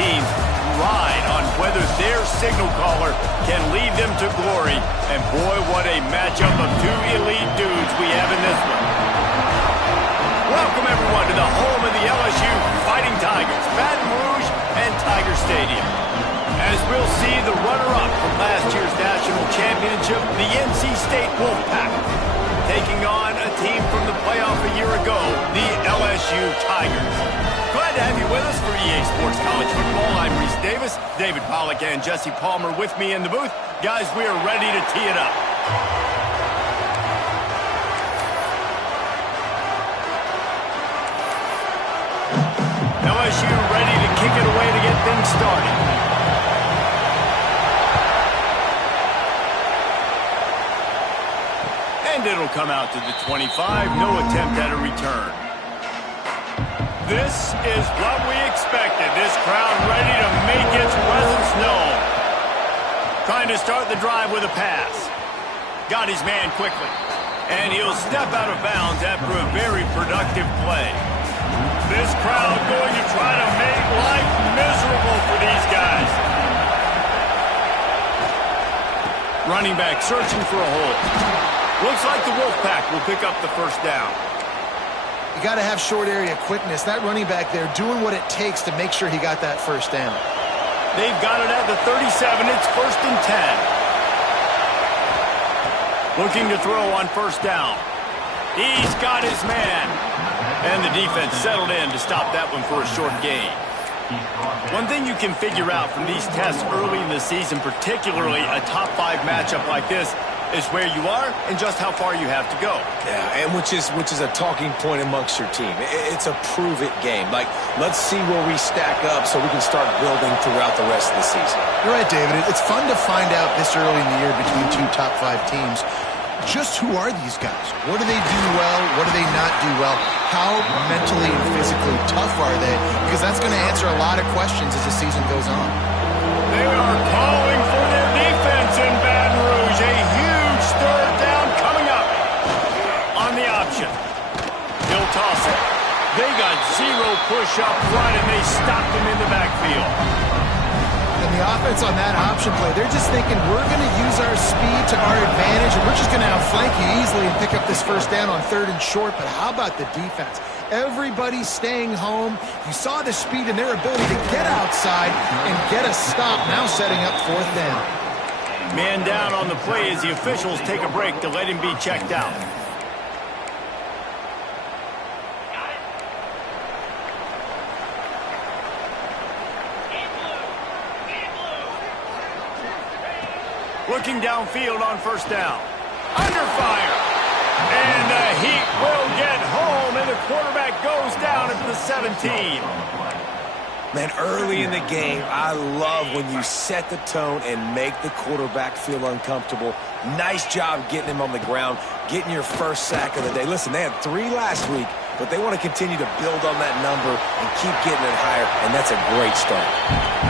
teams ride on whether their signal caller can lead them to glory. And boy, what a matchup of two elite dudes we have in this one. Welcome, everyone, to the home of the LSU Fighting Tigers, Baton Rouge and Tiger Stadium. As we'll see the runner-up from last year's national championship, the NC State Wolfpack, taking on a team from the playoff a year ago, the LSU Tigers. Glad to have you with us for EA Sports College Football. I'm Reese Davis, David Pollack and Jesse Palmer with me in the booth. Guys, we are ready to tee it up. LSU ready to kick it away to get things started. And it'll come out to the 25. No attempt at a return. This is what we expected. This crowd ready to make its presence known. Trying to start the drive with a pass. Got his man quickly. And he'll step out of bounds after a very productive play. This crowd going to try to make life miserable for these guys. Running back searching for a hole. Looks like the Wolfpack will pick up the first down. You got to have short area quickness. That running back there doing what it takes to make sure he got that first down. They've got it at the 37. It's 1st and 10. Looking to throw on first down. He's got his man. And the defense settled in to stop that one for a short gain. One thing you can figure out from these tests early in the season, particularly a top 5 matchup like this, is where you are and just how far you have to go. Yeah, and which is a talking point amongst your team. It's a prove-it game. Like, let's see where we stack up so we can start building throughout the rest of the season. You're right, David. It's fun to find out this early in the year between two top 5 teams. Just who are these guys? What do they do well? What do they not do well? How mentally and physically tough are they? Because that's going to answer a lot of questions as the season goes on. They are calling for their defense in Baton Rouge. A huge third down coming up on the option. He'll toss it. They got 0 push up front, and they stopped him in the backfield. And the offense on that option play, they're just thinking, we're going to use our speed to our advantage, and we're just going to outflank you easily and pick up this first down on 3rd and short. But how about the defense? Everybody's staying home. You saw the speed and their ability to get outside and get a stop, now setting up 4th down. Man down on the play as the officials take a break to let him be checked out. Looking downfield on first down. Under fire. And the Heat will get home, and the quarterback goes down at the 17. Man, early in the game, I love when you set the tone and make the quarterback feel uncomfortable. Nice job getting him on the ground, getting your first sack of the day. Listen, they had 3 last week, but they want to continue to build on that number and keep getting it higher, and that's a great start.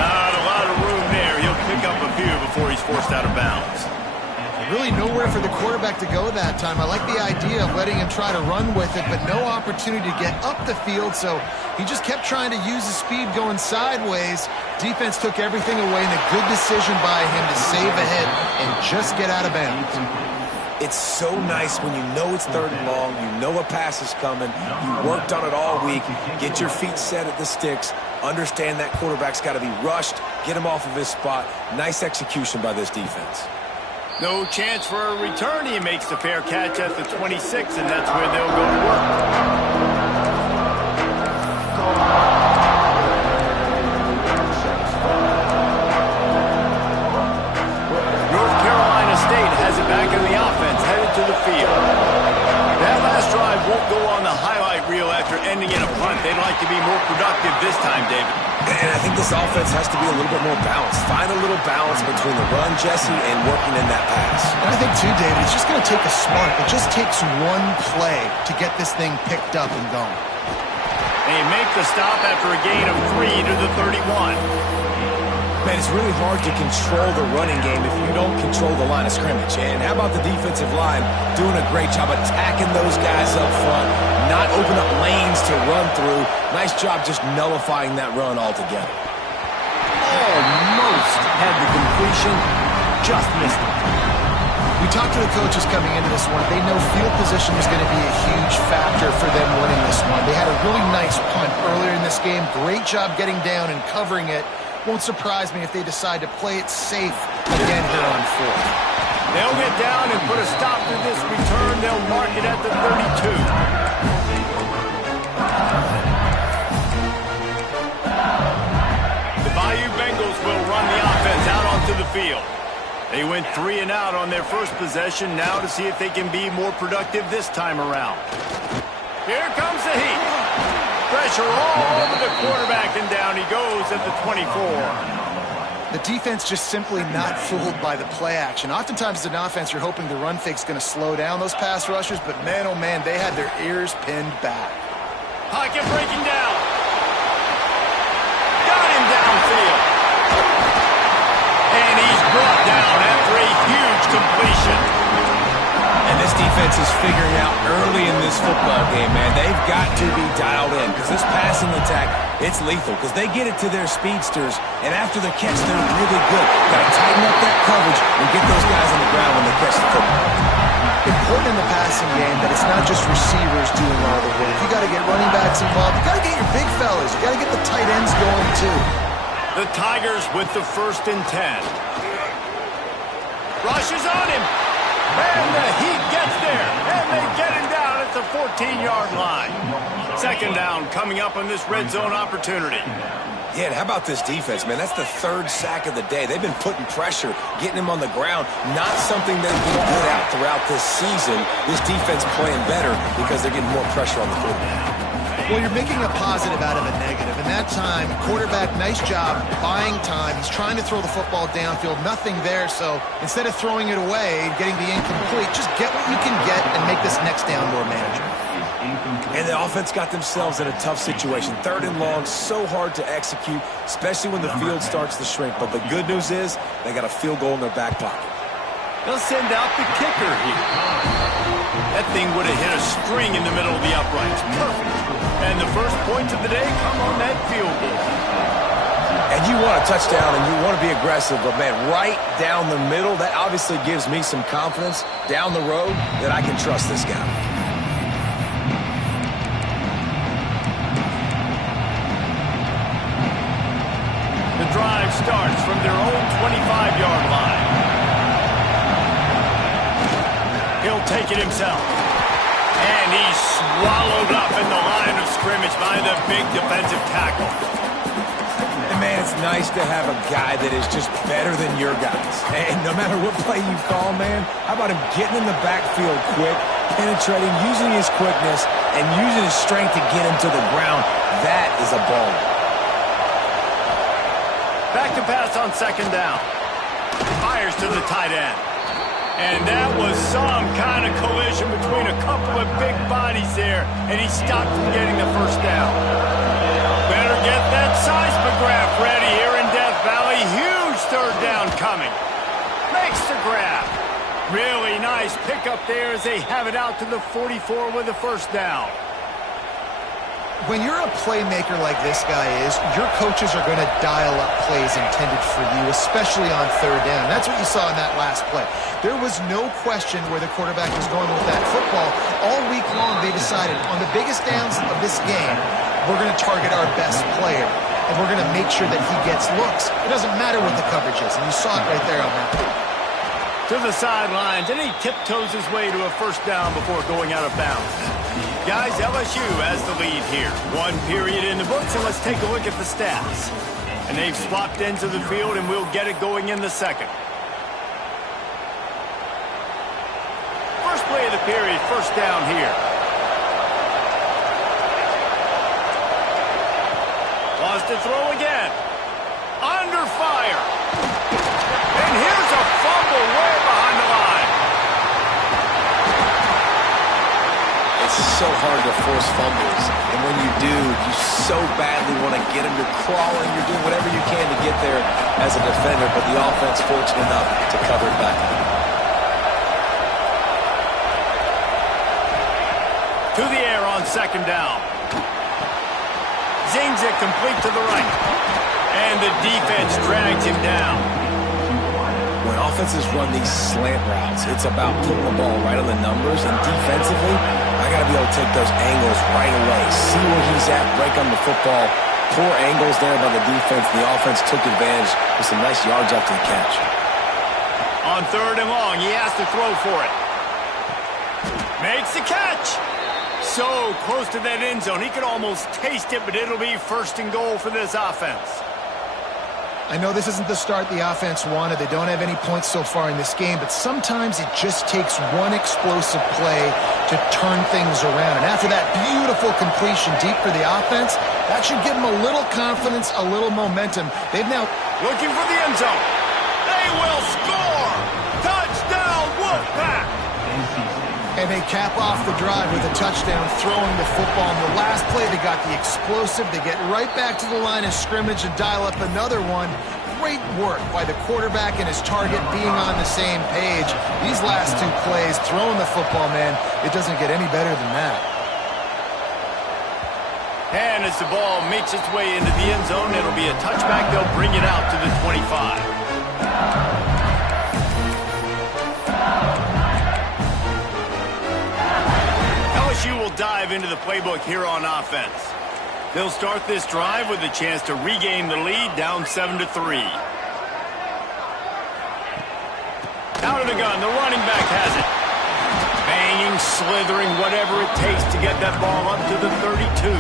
Not a lot of room there. He'll pick up a few before he's forced out of bounds. Really nowhere for the quarterback to go that time. I like the idea of letting him try to run with it, but no opportunity to get up the field, so he just kept trying to use his speed going sideways. Defense took everything away, and a good decision by him to save ahead and just get out of bounds. It's so nice when you know it's 3rd and long, you know a pass is coming, you worked on it all week, get your feet set at the sticks, understand that quarterback's got to be rushed, get him off of his spot. Nice execution by this defense. No chance for a return. He makes the fair catch at the 26, and that's where they'll go to work. North Carolina State has it back in the offense, headed to the field. That last drive won't go on the highlight reel after ending in a punt. They'd like to be more productive this time, David. And I think this offense has to be a little bit more balanced. Find a little balance between the run, Jesse, and working in that pass. And I think, too, David, it's just going to take a spark. It just takes one play to get this thing picked up and going. They make the stop after a gain of 3 to the 31. Man, it's really hard to control the running game if you don't control the line of scrimmage. And how about the defensive line doing a great job attacking those guys up front, not open up lanes to run through. Nice job just nullifying that run altogether. had the completion, just missed it. We talked to the coaches coming into this one. They know field position is going to be a huge factor for them winning this one. They had a really nice punt earlier in this game. Great job getting down and covering it. Won't surprise me if they decide to play it safe again here on fourth. They'll get down and put a stop to this return. They'll mark it at the 32. The Bayou Bengals will run the offense out onto the field. They went 3 and out on their first possession. Now to see if they can be more productive this time around. Here comes the heat. Pressure all over the quarterback, and down he goes at the 24. The defense just simply not fooled by the play action. Oftentimes as an offense, you're hoping the run fake's going to slow down those pass rushers, but man, oh man, they had their ears pinned back. Pocket breaking down. Got him downfield. And he's brought down after a huge completion. And this defense is figuring out early in this football game, man. They've got to be dialed in because this passing attack, it's lethal because they get it to their speedsters, and after the catch, they're really good. Got to tighten up that coverage and get those guys on the ground when they catch the football. Important in the passing game that it's not just receivers doing all the work. You got to get running backs involved. You got to get your big fellas. You got to get the tight ends going too. The Tigers with the 1st and 10. Rushes on him. And the Heat gets there. And they get him down at the 14-yard line. 2nd down coming up on this red zone opportunity. Yeah, and how about this defense, man? That's the 3rd sack of the day. They've been putting pressure, getting him on the ground. Not something they've been good at throughout this season. This defense playing better because they're getting more pressure on the quarterback. Well, you're making a positive out of a negative. And that time, quarterback, nice job buying time. He's trying to throw the football downfield. Nothing there. So instead of throwing it away and getting the incomplete, just get what you can get and make this next down more manageable. And the offense got themselves in a tough situation. 3rd and long, so hard to execute, especially when the field starts to shrink. But the good news is they got a field goal in their back pocket. They'll send out the kicker here. That thing would have hit a string in the middle of the uprights. Perfect. And the first points of the day come on that field goal. And you want a touchdown and you want to be aggressive, but man, right down the middle, that obviously gives me some confidence down the road that I can trust this guy. The drive starts from their own 25-yard line. He'll take it himself. And he's swallowed up in the line of scrimmage by the big defensive tackle. And man, it's nice to have a guy that is just better than your guys. And no matter what play you call, man, how about him getting in the backfield quick, penetrating, using his quickness, and using his strength to get him to the ground. That is a ball. Back to pass on 2nd down. Fires to the tight end. And that was some kind of collision between a couple of big bodies there, and he stopped from getting the 1st down. Better get that seismograph ready here in Death Valley. Huge 3rd down coming. Makes the grab. Really nice pickup there as they have it out to the 44 with the 1st down. When you're a playmaker like this guy is, your coaches are going to dial up plays intended for you, especially on 3rd down. That's what you saw in that last play. There was no question where the quarterback was going with that football. All week long, they decided on the biggest downs of this game, we're going to target our best player, and we're going to make sure that he gets looks. It doesn't matter what the coverage is, and you saw it right there on that play. To the sidelines, and he tiptoes his way to a 1st down before going out of bounds. Guys, LSU has the lead here. 1 period in the books, and let's take a look at the stats. And they've swapped into the field, and we'll get it going in the 2nd. First play of the period, 1st down here. Wants to throw again. Under fire. And here's a fumble way behind the line. It's so hard to force fumbles, and when you do, you so badly want to get them. You're crawling, you're doing whatever you can to get there as a defender, but the offense fortunate enough to cover it back. To the air on 2nd down. Zings it complete to the right. And the defense drags him down. offenses run these slant routes, it's about putting the ball right on the numbers, and defensively, I got to be able to take those angles right away, see where he's at, break on the football. Poor angles there by the defense. The offense took advantage with some nice yards after the catch. On 3rd and long, he has to throw for it. Makes the catch. So close to that end zone. He could almost taste it, but it'll be 1st and goal for this offense. I know this isn't the start the offense wanted. They don't have any points so far in this game, but sometimes it just takes one explosive play to turn things around. And after that beautiful completion deep for the offense, that should give them a little confidence, a little momentum. They've now looking for the end zone. They will score. Touchdown, Wolfpack. And they cap off the drive with a touchdown, throwing the football. In the last play, they got the explosive. They get right back to the line of scrimmage and dial up another one. Great work by the quarterback and his target being on the same page. These last 2 plays, throwing the football, man, it doesn't get any better than that. And as the ball makes its way into the end zone, it'll be a touchback. They'll bring it out to the 25. LSU will dive into the playbook here on offense. They'll start this drive with a chance to regain the lead, down 7-3. Out of the gun, the running back has it. Banging, slithering, whatever it takes to get that ball up to the 32.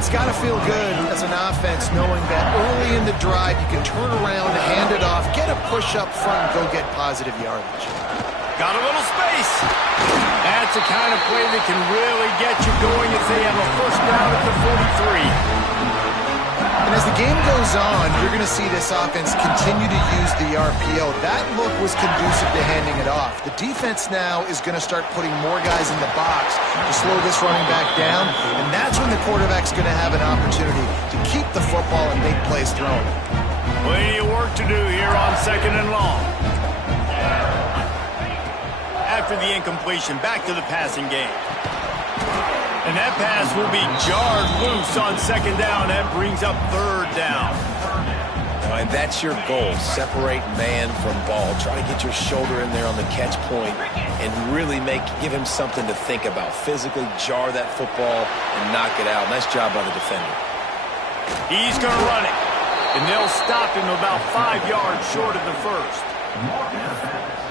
It's got to feel good as an offense knowing that early in the drive you can turn around, hand it off, get a push up front, and go get positive yardage. Got a little space. That's the kind of play that can really get you going if they have a 1st down at the 43. And as the game goes on, you're going to see this offense continue to use the RPO. That look was conducive to handing it off. The defense now is going to start putting more guys in the box to slow this running back down, and that's when the quarterback's going to have an opportunity to keep the football and make plays throwing. Plenty of work to do here on 2nd and long. After the incompletion, back to the passing game. And that pass will be jarred loose on 2nd down. That brings up 3rd down. And that's your goal. Separate man from ball. Try to get your shoulder in there on the catch point and really give him something to think about. Physically jar that football and knock it out. Nice job by the defender. He's going to run it. And they'll stop him about 5 yards short of the 1st.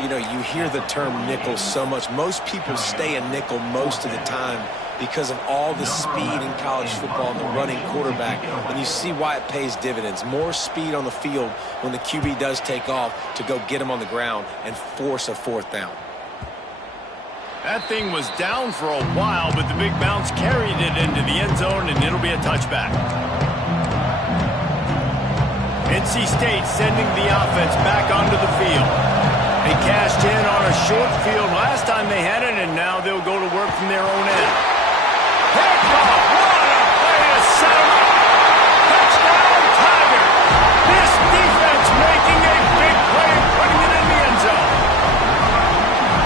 You know, you hear the term nickel so much. Most people stay a nickel most of the time because of all the speed in college football and the running quarterback. And you see why it pays dividends. More speed on the field when the QB does take off to go get him on the ground and force a 4th down. That thing was down for a while, but the big bounce carried it into the end zone, and it'll be a touchback. NC State sending the offense back onto the field. They cashed in on a short field last time they had it, and now they'll go to work from their own end. Pickoff! What a play to set him up! Touchdown, Tiger! This defense making a big play and putting it in the end zone.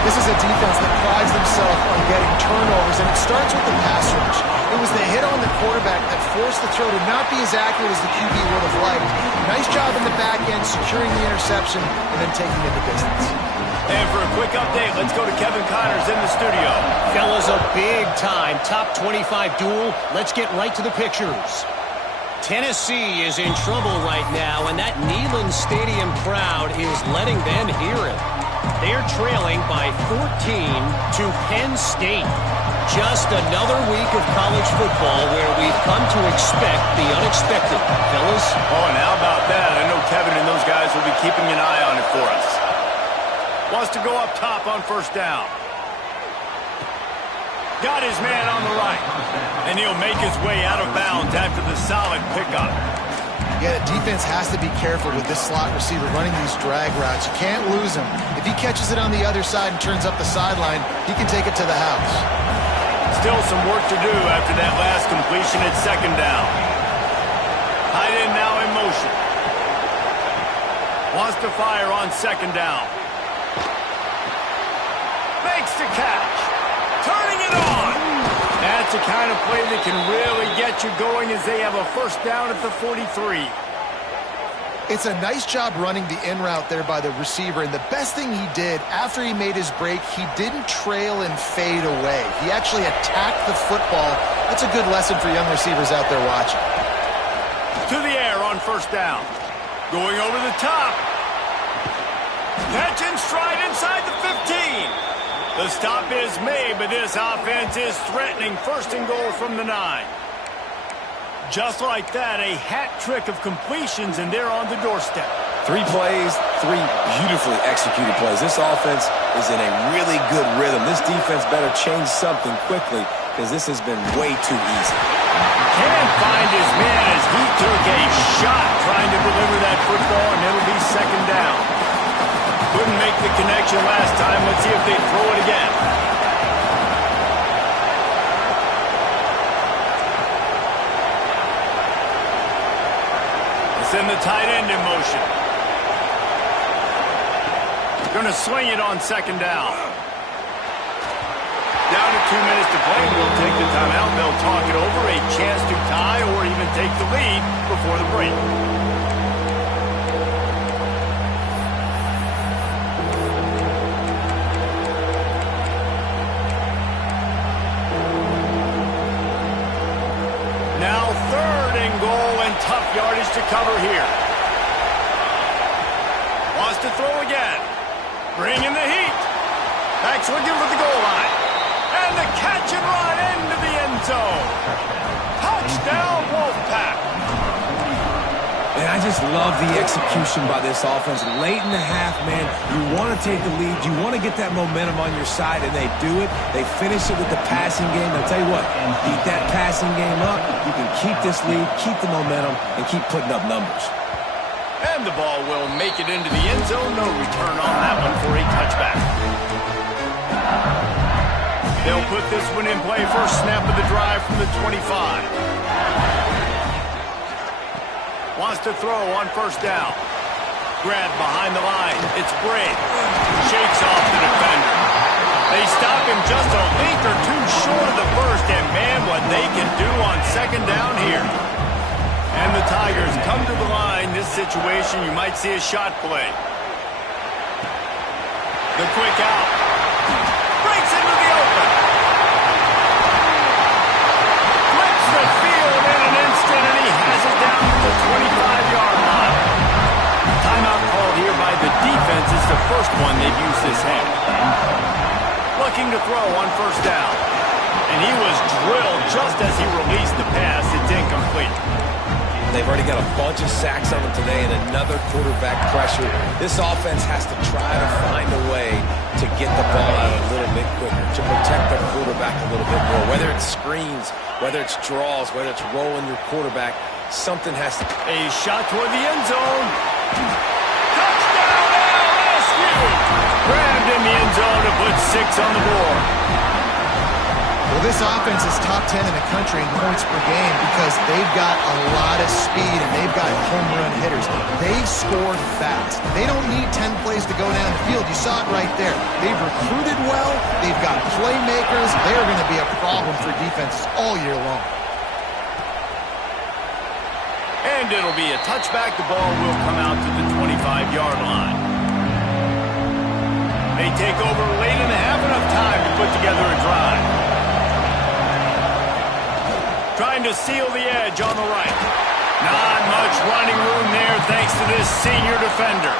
This is a defense that prides themselves on getting turnovers, and it starts with the pass rush. It was the hit on the quarterback that forced the throw to not be as accurate as the QB would have liked. Nice job in the back end, securing the interception, and then taking it the distance. And for a quick update, let's go to Kevin Connors in the studio. Fellas, a big-time top 25 duel. Let's get right to the pictures. Tennessee is in trouble right now, and that Neyland Stadium crowd is letting them hear it. They're trailing by 14 to Penn State. Just another week of college football where we've come to expect the unexpected, fellas. Oh, and how about that? I know Kevin and those guys will be keeping an eye on it for us. Wants to go up top on 1st down. Got his man on the right. And he'll make his way out of bounds after the solid pickup. Yeah, the defense has to be careful with this slot receiver running these drag routes. You can't lose him. If he catches it on the other side and turns up the sideline, he can take it to the house. Still some work to do after that last completion at 2nd down. Tight end now in motion. Wants to fire on 2nd down. Makes the catch. Turning it on. That's the kind of play that can really get you going as they have a 1st down at the 43. It's a nice job running the in route there by the receiver, and the best thing he did after he made his break, he didn't trail and fade away. He actually attacked the football. That's a good lesson for young receivers out there watching. To the air on first down. Going over the top. Catch and stride inside the 15. The stop is made, but this offense is threatening first and goal from the 9. Just like that, a hat trick of completions, and they're on the doorstep. 3 plays, 3 beautifully executed plays. This offense is in a really good rhythm. This defense better change something quickly because this has been way too easy. Can't find his man as he took a shot trying to deliver that football, and it'll be second down. Couldn't make the connection last time. Let's see if they throw it again. Send the tight end in motion. Going to swing it on second down. Down to 2 minutes to play. We'll take the timeout. They'll talk it over. A chance to tie or even take the lead before the break. Now third and goal, and tough yardage to cover here. Wants to throw again. Bring in the heat. Back's looking for the goal line. And the catch and run into the end zone. Touchdown, Wolfpack. And I just love the execution by this offense. Late in the half, man, you want to take the lead. You want to get that momentum on your side, and they do it. They finish it with the passing game. I'll tell you what, keep that passing game up. You can keep this lead, keep the momentum, and keep putting up numbers. And the ball will make it into the end zone. No return on that one for a touchback. They'll put this one in play. First snap of the drive from the 25. Wants to throw on first down. Grab behind the line. It's Bray. Shakes off the defender. They stop him just a link or two short of the first, and man, what they can do on second down here. And the Tigers come to the line. This situation, you might see a shot play. The quick out. Breaks into the open. Flips the field in an instant, and he has it down to the 25-yard line. Timeout called here by the defense. It's the first one they've used this half. Looking to throw on first down. And he was drilled just as he released the pass. It's incomplete. They've already got a bunch of sacks on them today and another quarterback pressure. This offense has to try to find a way to get the ball out a little bit quicker, to protect their quarterback a little bit more. Whether it's screens, whether it's draws, whether it's rolling your quarterback, something has to... A shot toward the end zone. Touchdown, LSU! Grabbed in the end zone to put 6 on the board. Well, this offense is top 10 in the country in points per game because they've got a lot of speed and they've got home run hitters. They score fast. They don't need 10 plays to go down the field. You saw it right there. They've recruited well. They've got playmakers. They're going to be a problem for defenses all year long. And it'll be a touchback. The ball will come out to the 25-yard line. They take over late in the half, enough time to put together a drive. Trying to seal the edge on the right. Not much running room there thanks to this senior defender.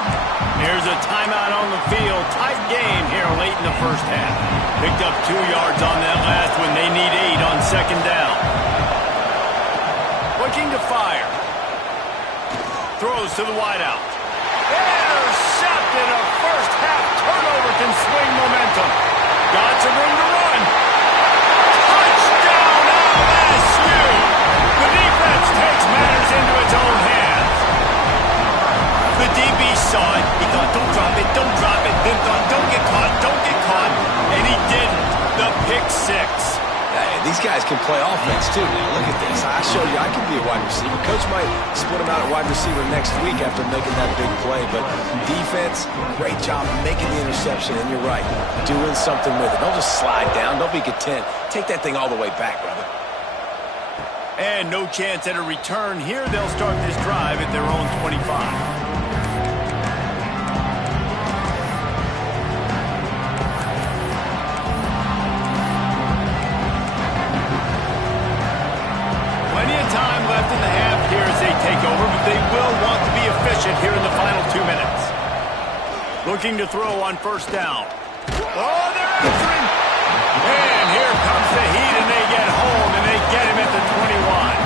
Here's a timeout on the field. Tight game here late in the first half. Picked up 2 yards on that last one. They need 8 on second down. Looking to fire. Throws to the wideout. Intercepted. A first half turnover can swing momentum. Got some room to run. Touchdown LSU. The defense takes matters into its own hands. The DB saw it. He thought, don't drop it, don't drop it. Then thought, don't get caught, don't get caught. And he didn't. The pick 6. These guys can play offense, too. Now, look at this. I showed you I can be a wide receiver. Coach might split him out at wide receiver next week after making that big play. But defense, great job making the interception. And you're right, doing something with it. Don't just slide down. Don't be content. Take that thing all the way back, brother. And no chance at a return here. They'll start this drive at their own 25. Looking to throw on first down. Oh, they're answering. And here comes the heat, and they get home, and they get him at the 21.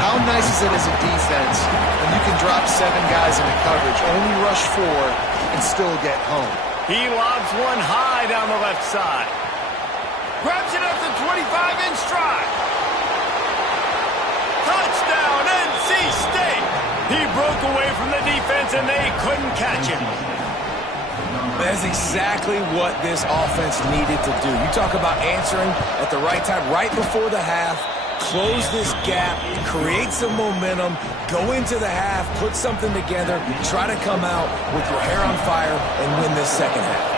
How nice is it as a defense when you can drop 7 guys into coverage, only rush 4, and still get home? He lobs one high down the left side. Grabs it up to 25 in stride. Touchdown, NC State. He broke away from the defense, and they couldn't catch him. That's exactly what this offense needed to do. You talk about answering at the right time, right before the half, close this gap, create some momentum, go into the half, put something together, try to come out with your hair on fire and win this second half.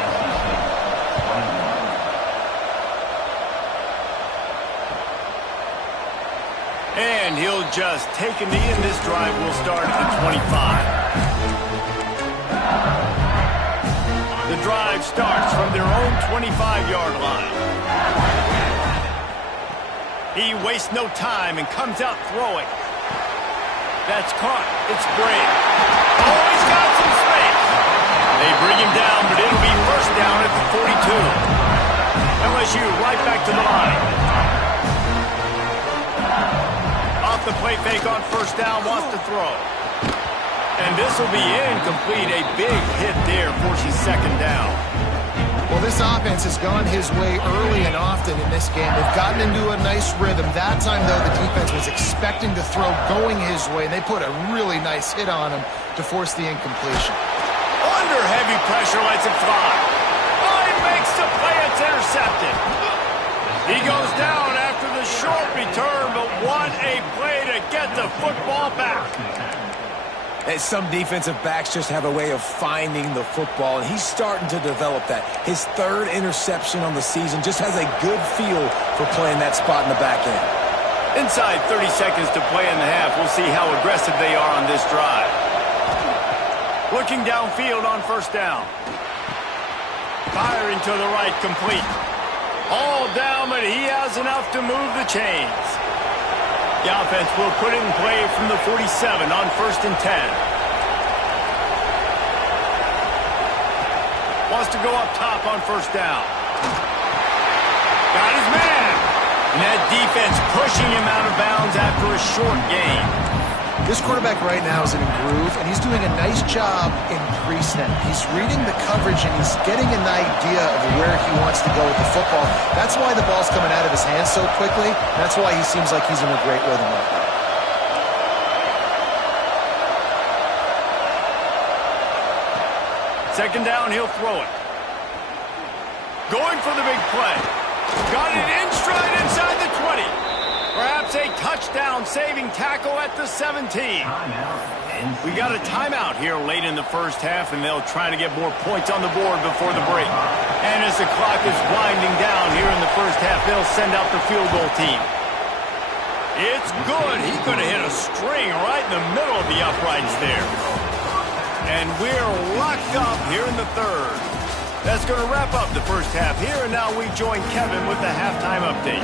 And he'll just take a knee, and this drive will start at the 25. The drive starts from their own 25-yard line. He wastes no time and comes out throwing. That's caught. It's Gray. Oh, he's got some space. They bring him down, but it'll be first down at the 42. LSU right back to the line. Off the play fake on first down, wants to throw. And this will be incomplete. A big hit there forces second down. Well, this offense has gone his way early and often in this game. They've gotten into a nice rhythm. That time, though, the defense was expecting to throw going his way, and they put a really nice hit on him to force the incompletion. Under heavy pressure, lets it fly. Oh, he makes the play. It's intercepted. He goes down after the short return, but what a play to get the football back. And some defensive backs just have a way of finding the football, and he's starting to develop that. His 3rd interception on the season, just has a good feel for playing that spot in the back end. Inside 30 seconds to play in the half. We'll see how aggressive they are on this drive. Looking downfield on first down. Firing to the right, complete. All down, but he has enough to move the chains. The offense will put it in play from the 47 on 1st and 10. Wants to go up top on first down. Got his man. And that defense pushing him out of bounds after a short gain. This quarterback right now is in a groove, and he's doing a nice job in pre-snap. He's reading the coverage, and he's getting an idea of where he wants to go with the football. That's why the ball's coming out of his hands so quickly. That's why he seems like he's in a great rhythm right now. Second down, he'll throw it. Going for the big play. Got it in stride inside the 20. Perhaps a touchdown-saving tackle at the 17. We got a timeout here late in the first half, and they'll try to get more points on the board before the break. And as the clock is winding down here in the first half, they'll send out the field goal team. It's good. He could have hit a string right in the middle of the uprights there. And we're locked up here in the third. That's going to wrap up the first half here, and now we join Kevin with the halftime update.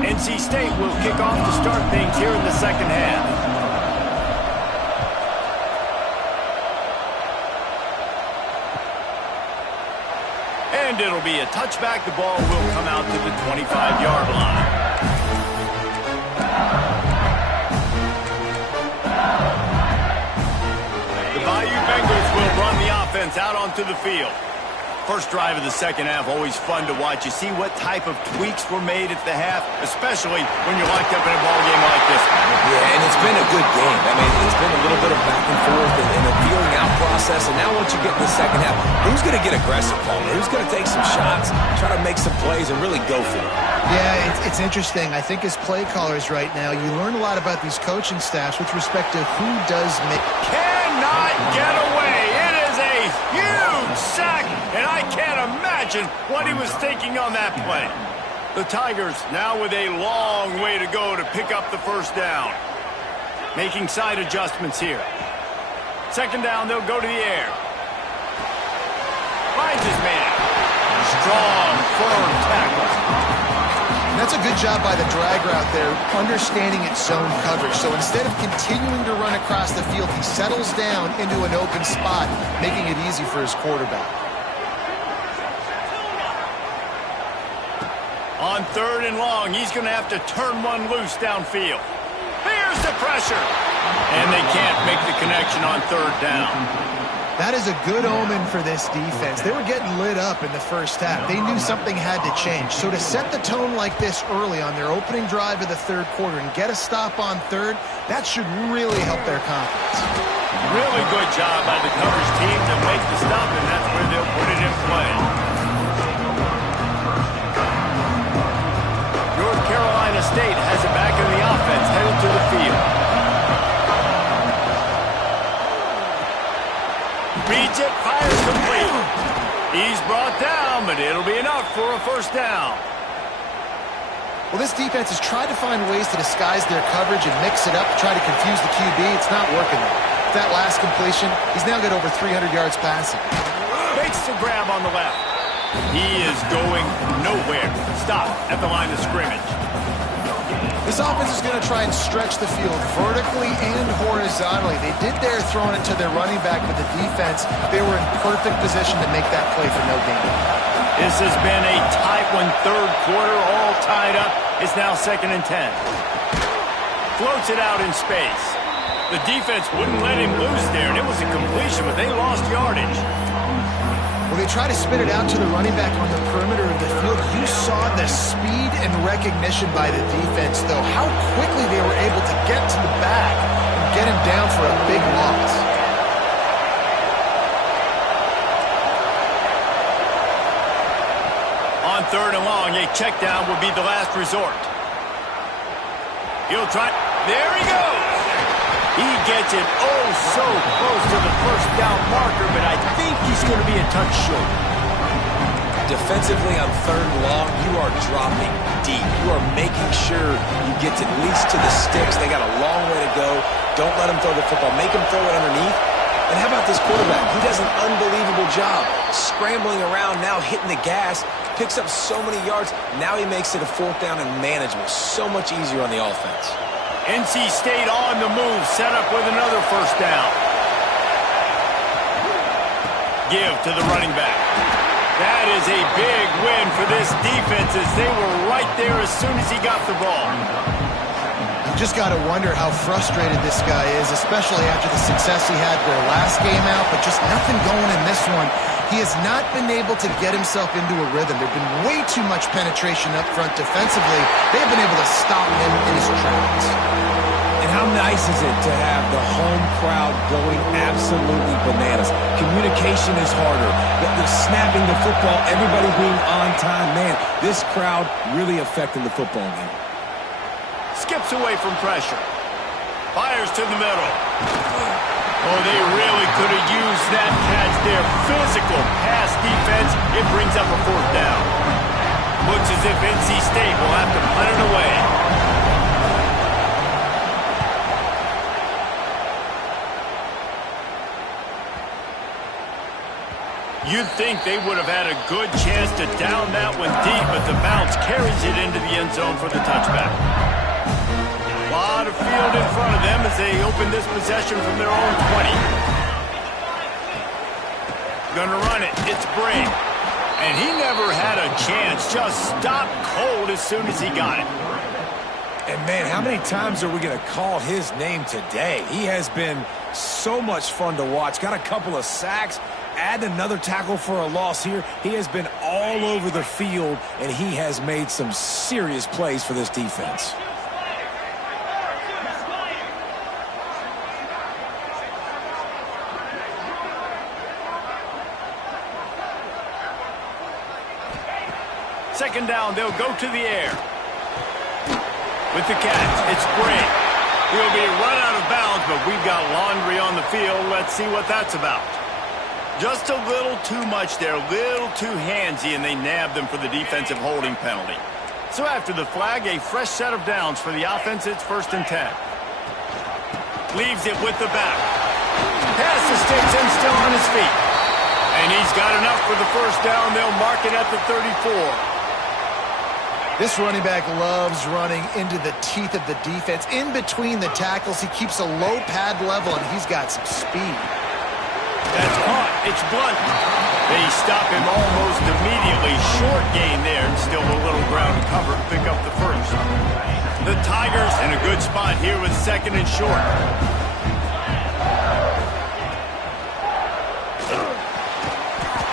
NC State will kick off to start things here in the second half. And it'll be a touchback. The ball will come out to the 25-yard line. The Bayou Bengals will run the offense out onto the field. First drive of the second half, always fun to watch. You see what type of tweaks were made at the half, especially when you're locked up in a ball game like this. Yeah, and it's been a good game. I mean, it's been a little bit of back and forth and a feeling out process. And now once you get in the second half, who's going to get aggressive, Paul? Who's going to take some shots, try to make some plays, and really go for it? Yeah, it's interesting. I think as play callers right now, you learn a lot about these coaching staffs with respect to who does make. Cannot get away. It is a huge sack, and I can't imagine what he was thinking on that play. The Tigers now with a long way to go to pick up the first down. Making side adjustments here. Second down, they'll go to the air. Finds his man. Strong, firm tackle. That's a good job by the drag route there, understanding its zone coverage. So instead of continuing to run across the field, he settles down into an open spot, making it easy for his quarterback. On 3rd and long, he's going to have to turn one loose downfield. Here's the pressure. And they can't make the connection on 3rd down. That is a good omen for this defense. They were getting lit up in the first half. They knew something had to change. So to set the tone like this early on their opening drive of the 3rd quarter and get a stop on 3rd, that should really help their confidence. Really good job by the coverage team to make the stop, and that's where they'll put it in play. North Carolina State has it back in the offense, headed to the field. Reads it, fires complete. He's brought down, but it'll be enough for a 1st down. Well, this defense has tried to find ways to disguise their coverage and mix it up to try to confuse the QB. It's not working though. That last completion, he's now got over 300 yards passing. Fakes the grab on the left. He is going nowhere. Stop at the line of scrimmage. This offense is going to try and stretch the field vertically and horizontally. They did there throwing it to their running back, but the defense, they were in perfect position to make that play for no gain. This has been a tight one, 3rd quarter, all tied up. It's now 2nd and 10. Floats it out in space. The defense wouldn't let him loose there, and it was a completion, but they lost yardage. Well, they try to spit it out to the running back on the perimeter of the field. You saw the speed and recognition by the defense, though. How quickly they were able to get to the back and get him down for a big loss. On 3rd and long, a check down would be the last resort. He'll try. There he goes. He gets it oh so close to the 1st down marker, but I think he's going to be a touch short. Defensively on 3rd and long, you are dropping deep. You are making sure you get at least to the sticks. They got a long way to go. Don't let him throw the football. Make him throw it underneath. And how about this quarterback? He does an unbelievable job scrambling around, now hitting the gas, picks up so many yards. Now he makes it a 4th down and manageable. So much easier on the offense. NC State on the move, set up with another 1st down. Give to the running back. That is a big win for this defense as they were right there as soon as he got the ball. You just got to wonder how frustrated this guy is, especially after the success he had their last game out, but just nothing going in this one. He has not been able to get himself into a rhythm. There's been way too much penetration up front defensively. They've been able to stop him in his tracks. And how nice is it to have the home crowd going absolutely bananas? Communication is harder. The snapping the football, everybody being on time. Man, this crowd really affecting the football game. Skips away from pressure. Fires to the middle. Oh, they really could have used that catch there. Physical pass defense. It brings up a 4th down. Looks as if NC State will have to punt it away. You'd think they would have had a good chance to down that one deep, but the bounce carries it into the end zone for the touchback. A lot of field in front of them as they open this possession from their own 20. Gonna run it. It's Brink. And he never had a chance. Just stopped cold as soon as he got it. And, man, how many times are we going to call his name today? He has been so much fun to watch. Got a couple of sacks. Add another tackle for a loss here. He has been all over the field, and he has made some serious plays for this defense. Second down, they'll go to the air. With the catch, it's Brink. He'll be run out of bounds, but we've got laundry on the field. Let's see what that's about. Just a little too much there, a little too handsy, and they nabbed them for the defensive holding penalty. So after the flag, a fresh set of downs for the offense. It's 1st and 10. Leaves it with the back. Pass to Stinson, still on his feet. And he's got enough for the 1st down. They'll mark it at the 34. This running back loves running into the teeth of the defense. In between the tackles, he keeps a low pad level, and he's got some speed. That's caught. It's Blunt. They stop him almost immediately. Short gain there, and still a little ground to cover to pick up the first. The Tigers in a good spot here with 2nd and short.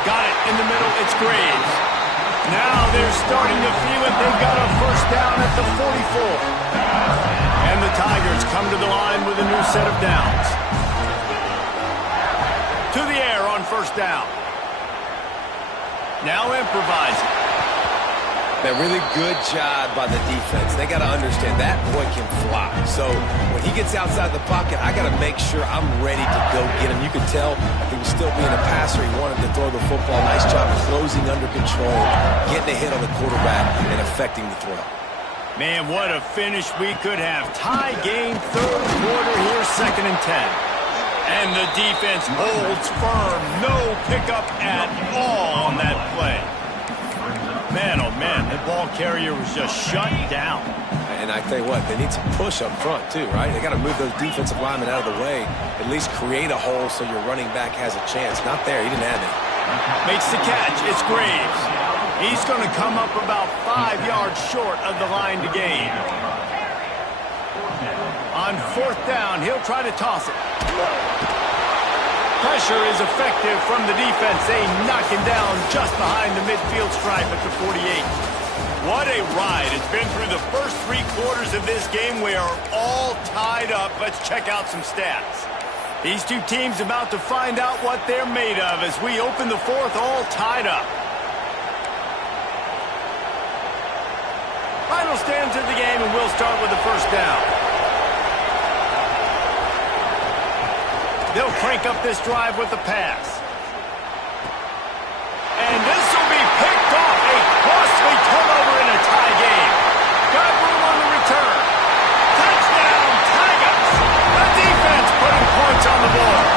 Got it in the middle. It's Graves. Now they're starting to feel it. They've got a first down at the 44. And the Tigers come to the line with a new set of downs. To the air on first down. Now improvising. A really good job by the defense. They got to understand that boy can fly. So when he gets outside the pocket, I got to make sure I'm ready to go get him. You could tell he was still being a passer. He wanted to throw the football. Nice job closing under control, getting a hit on the quarterback, and affecting the throw. Man, what a finish we could have. Tie game, 3rd quarter here, 2nd and 10. And the defense holds firm. No pickup at all on that play. Man, oh man, the ball carrier was just shut down. And I tell you what, they need some push up front too, right? They got to move those defensive linemen out of the way, at least create a hole so your running back has a chance. Not there, he didn't have it. Makes the catch, it's Graves. He's going to come up about 5 yards short of the line to gain. On 4th down, he'll try to toss it. Pressure is effective from the defense. They knock him down just behind the midfield stripe at the 48. What a ride. It's been through the first 3 quarters of this game. We are all tied up. Let's check out some stats. These two teams about to find out what they're made of as we open the 4th all tied up. Final stands of the game, and we'll start with the first down. They'll crank up this drive with the pass. And this will be picked off. A costly turnover in a tie game. Got room on the return. Touchdown, Tigers. The defense putting points on the board.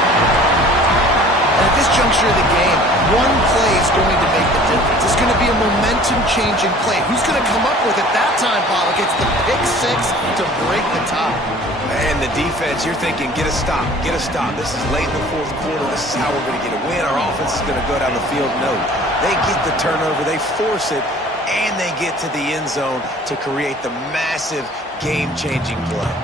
At this juncture of the game, one play is going to make the difference. It's going to be a momentum-changing play. Who's going to come up with it that time, Pollock? It's the pick 6 to break the tie. And the defense, you're thinking, get a stop, get a stop. This is late in the 4th quarter. This is how we're going to get a win. Our offense is going to go down the field. No, they get the turnover, they force it, and they get to the end zone to create the massive game-changing play.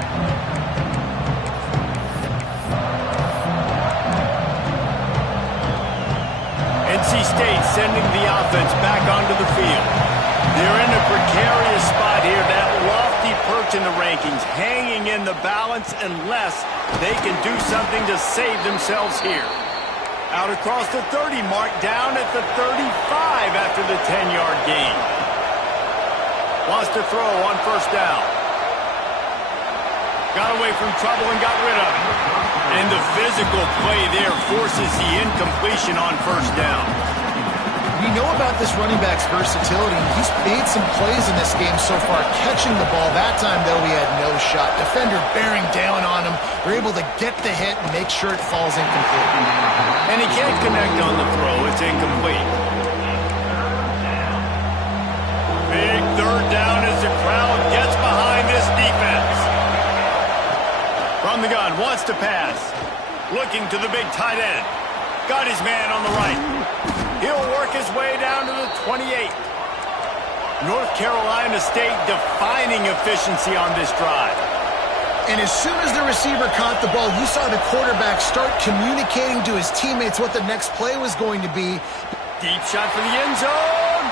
NC State sending the offense back onto the field. They're in a precarious spot here. That lofty perch in the rankings, hanging in the balance unless they can do something to save themselves here. Out across the 30 mark, down at the 35 after the 10-yard gain. Wants to throw on first down. Got away from trouble and got rid of it. And the physical play there forces the incompletion on first down. We know about this running back's versatility. He's made some plays in this game so far, catching the ball. That time, though, he had no shot. Defender bearing down on him. They're able to get the hit and make sure it falls incomplete. And he can't connect on the throw. It's incomplete. Big 3rd down as the crowd gets behind this defense. From the gun, wants to pass. Looking to the big tight end. Got his man on the right. He'll work his way down to the 28. North Carolina State defining efficiency on this drive. And as soon as the receiver caught the ball, you saw the quarterback start communicating to his teammates what the next play was going to be. Deep shot for the end zone.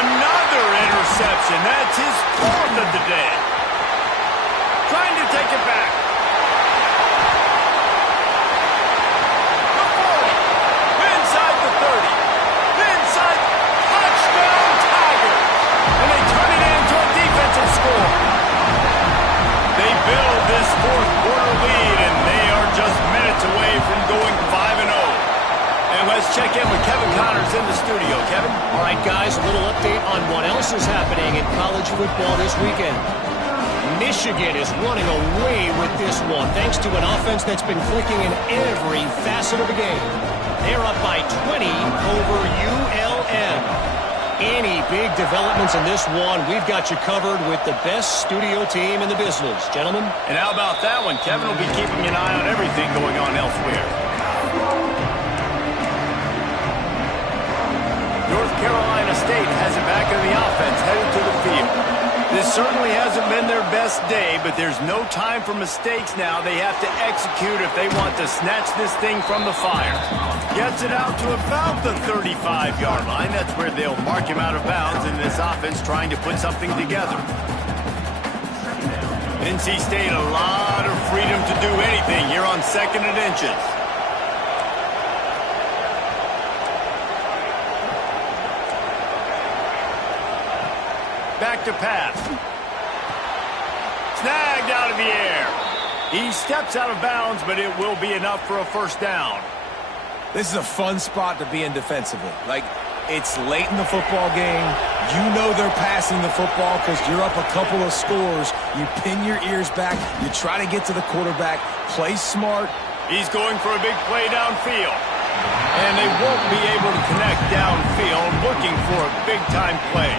Another interception. That's his 4th of the day. Trying to take it back. This 4th quarter lead, and they are just minutes away from going 5-0. And let's check in with Kevin Connors in the studio. Kevin? All right, guys, a little update on what else is happening in college football this weekend. Michigan is running away with this one, thanks to an offense that's been clicking in every facet of the game. They're up by 20 over ULM. any big developments in this one, we've got you covered with the best studio team in the business. Gentlemen? And how about that one? Kevin will be keeping an eye on everything going on elsewhere. North Carolina State has it back in the offense, headed to the field. This certainly hasn't been their best day, but there's no time for mistakes now. They have to execute if they want to snatch this thing from the fire. Gets it out to about the 35-yard line. That's where they'll mark him out of bounds in this offense trying to put something together. NC State a lot of freedom to do anything here on 2nd and inches. Back to pass. Snagged out of the air. He steps out of bounds, but it will be enough for a first down. This is a fun spot to be in defensively. Like, it's late in the football game. You know they're passing the football because you're up a couple of scores. You pin your ears back. You try to get to the quarterback. Play smart. He's going for a big play downfield. And they won't be able to connect downfield, looking for a big-time play.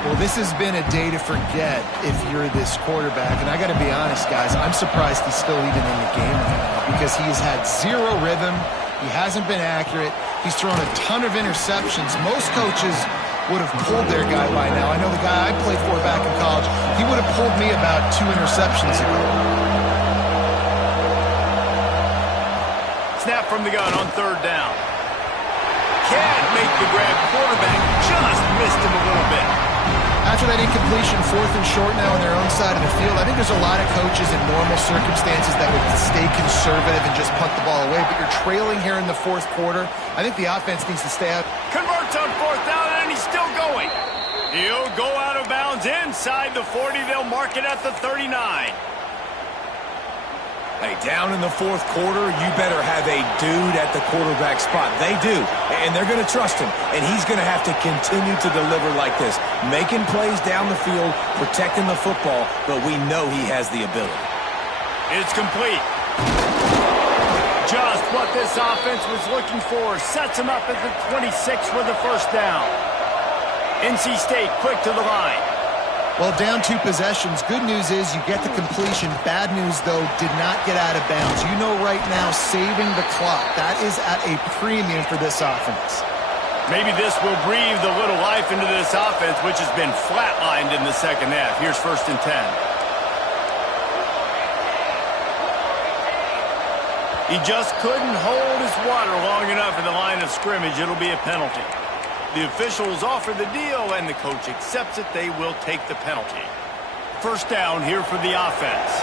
Well, this has been a day to forget if you're this quarterback. And I got to be honest, guys, I'm surprised he's still even in the game right now because he has had zero rhythm. He hasn't been accurate. He's thrown a ton of interceptions. Most coaches would have pulled their guy by now. I know the guy I played for back in college, he would have pulled me about 2 interceptions ago. Snap from the gun on 3rd down. Can't make the grab. Quarterback just missed him a little bit. After that incompletion, 4th and short now on their own side of the field, I think there's a lot of coaches in normal circumstances that would stay conservative and just punt the ball away, but you're trailing here in the 4th quarter. I think the offense needs to stay out. Converts on 4th down, and he's still going. He'll go out of bounds inside the 40. They'll mark it at the 39. Hey, down in the 4th quarter, you better have a dude at the quarterback spot. They do, and they're going to trust him, and he's going to have to continue to deliver like this, making plays down the field, protecting the football, but we know he has the ability. It's complete. Just what this offense was looking for. Sets him up at the 26 for the first down. NC State quick to the line. Well, down 2 possessions. Good news is you get the completion. Bad news, though, did not get out of bounds. You know right now, saving the clock. That is at a premium for this offense. Maybe this will breathe a little life into this offense, which has been flatlined in the 2nd half. Here's 1st and 10. He just couldn't hold his water long enough in the line of scrimmage. It'll be a penalty. The officials offer the deal, and the coach accepts it. They will take the penalty. First down here for the offense.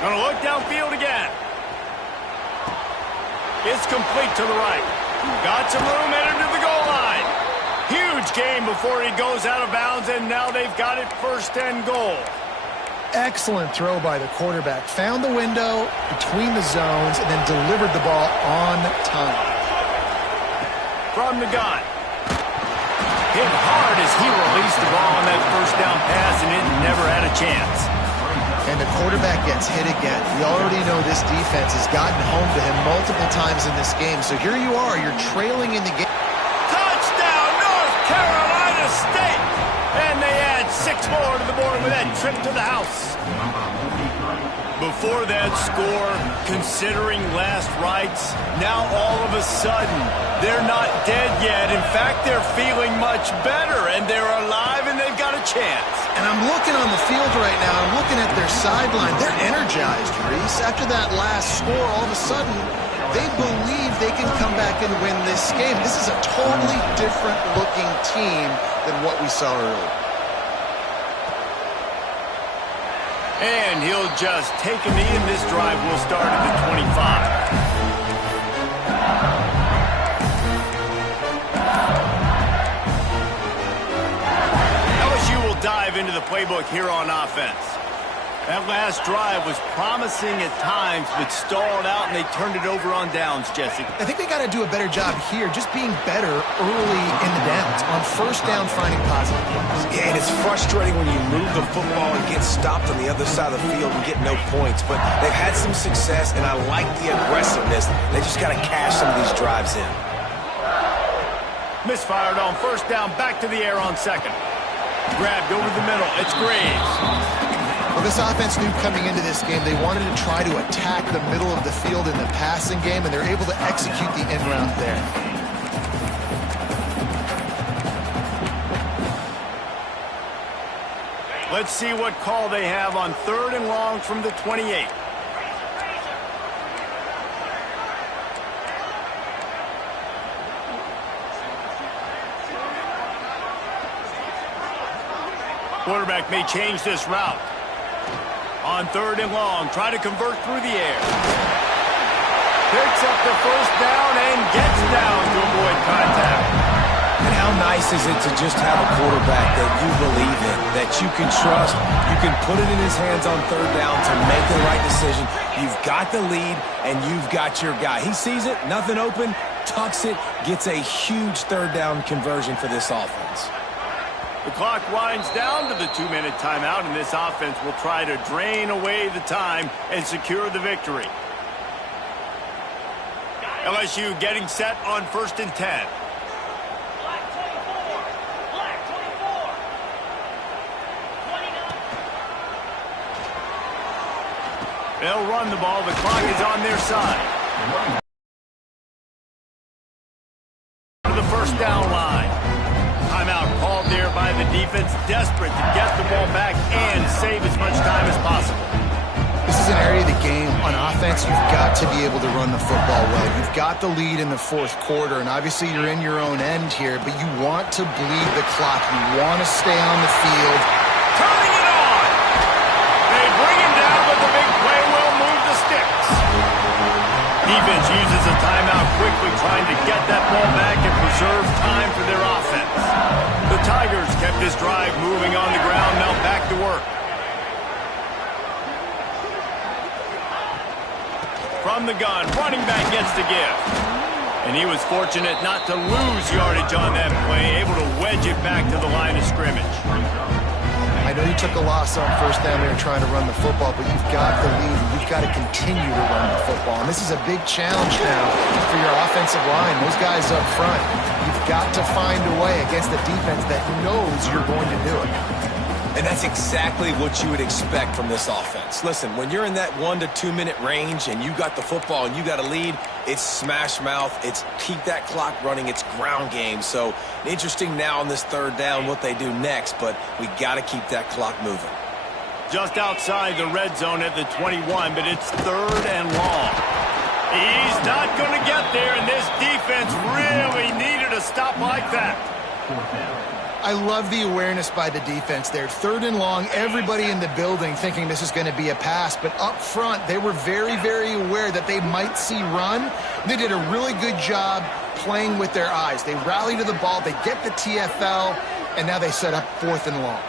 Gonna look downfield again. It's complete to the right. Got some room, headed to the goal line. Huge gain before he goes out of bounds, and now they've got it 1st and goal. Excellent throw by the quarterback. Found the window between the zones and then delivered the ball on time. From the gun. Hit hard as he released the ball on that 1st down pass, and it never had a chance. And the quarterback gets hit again. We already know this defense has gotten home to him multiple times in this game. So here you are. You're trailing in the game. Touchdown, North Carolina State! And they add 6 more to the board with that trip to the house. Before that score, considering last rites, now all of a sudden, they're not dead yet. In fact, they're feeling much better, and they're alive, and they've got a chance. And I'm looking on the field right now. I'm looking at their sideline. They're energized, Reese. After that last score, all of a sudden, they believe they can come back and win this game. This is a totally different-looking team than what we saw earlier. And he'll just take a knee, and this drive will start at the 25. LSU will dive into the playbook here on offense. That last drive was promising at times, but stalled out, and they turned it over on downs, Jesse. I think they got to do a better job here, just being better early in the downs, on first down finding positive plays. Yeah, and it's frustrating when you move the football and get stopped on the other side of the field and get no points, but they've had some success, and I like the aggressiveness. They just got to cash some of these drives in. Misfired on first down, back to the air on second. Grabbed over the middle, it's Graves. Well, this offense knew coming into this game they wanted to try to attack the middle of the field in the passing game, and they're able to execute the end round there. Let's see what call they have on 3rd and long from the 28. Quarterback may change this route. On 3rd and long, try to convert through the air. Picks up the first down and gets down to avoid contact. And how nice is it to just have a quarterback that you believe in, that you can trust, you can put it in his hands on 3rd down to make the right decision. You've got the lead, and you've got your guy. He sees it, nothing open, tucks it, gets a huge 3rd down conversion for this offense. The clock winds down to the 2-minute timeout, and this offense will try to drain away the time and secure the victory. LSU getting set on 1st and 10. They'll run the ball. The clock is on their side. To the first down line. Timeout called there by the defense, desperate to get the ball back and save as much time as possible. This is an area of the game on offense you've got to be able to run the football well. You've got the lead in the 4th quarter, and obviously you're in your own end here, but you want to bleed the clock. You want to stay on the field. Turning it on! They bring him down, but the big play will move the sticks. Defense uses a timeout quickly, trying to get that ball back and preserve time for their offense. The Tigers kept this drive moving on the ground, now back to work. From the gun, running back gets the gift. And he was fortunate not to lose yardage on that play, able to wedge it back to the line of scrimmage. I know you took a loss on first down there trying to run the football, but you've got the lead, and you've got to continue to run the football. And this is a big challenge now for your offensive line. Those guys up front, you've got to find a way against a defense that knows you're going to do it. And that's exactly what you would expect from this offense. Listen, when you're in that 1 to 2 minute range and you got the football and you got a lead, it's smash mouth, it's keep that clock running, it's ground game. So interesting now on this 3rd down what they do next, but we got to keep that clock moving. Just outside the red zone at the 21, but it's 3rd and long. He's not going to get there, and this defense really needed a stop like that. I love the awareness by the defense there. 3rd and long, everybody in the building thinking this is going to be a pass, but up front, they were very, very aware that they might see run. They did a really good job playing with their eyes. They rally to the ball, they get the TFL, and now they set up 4th and long.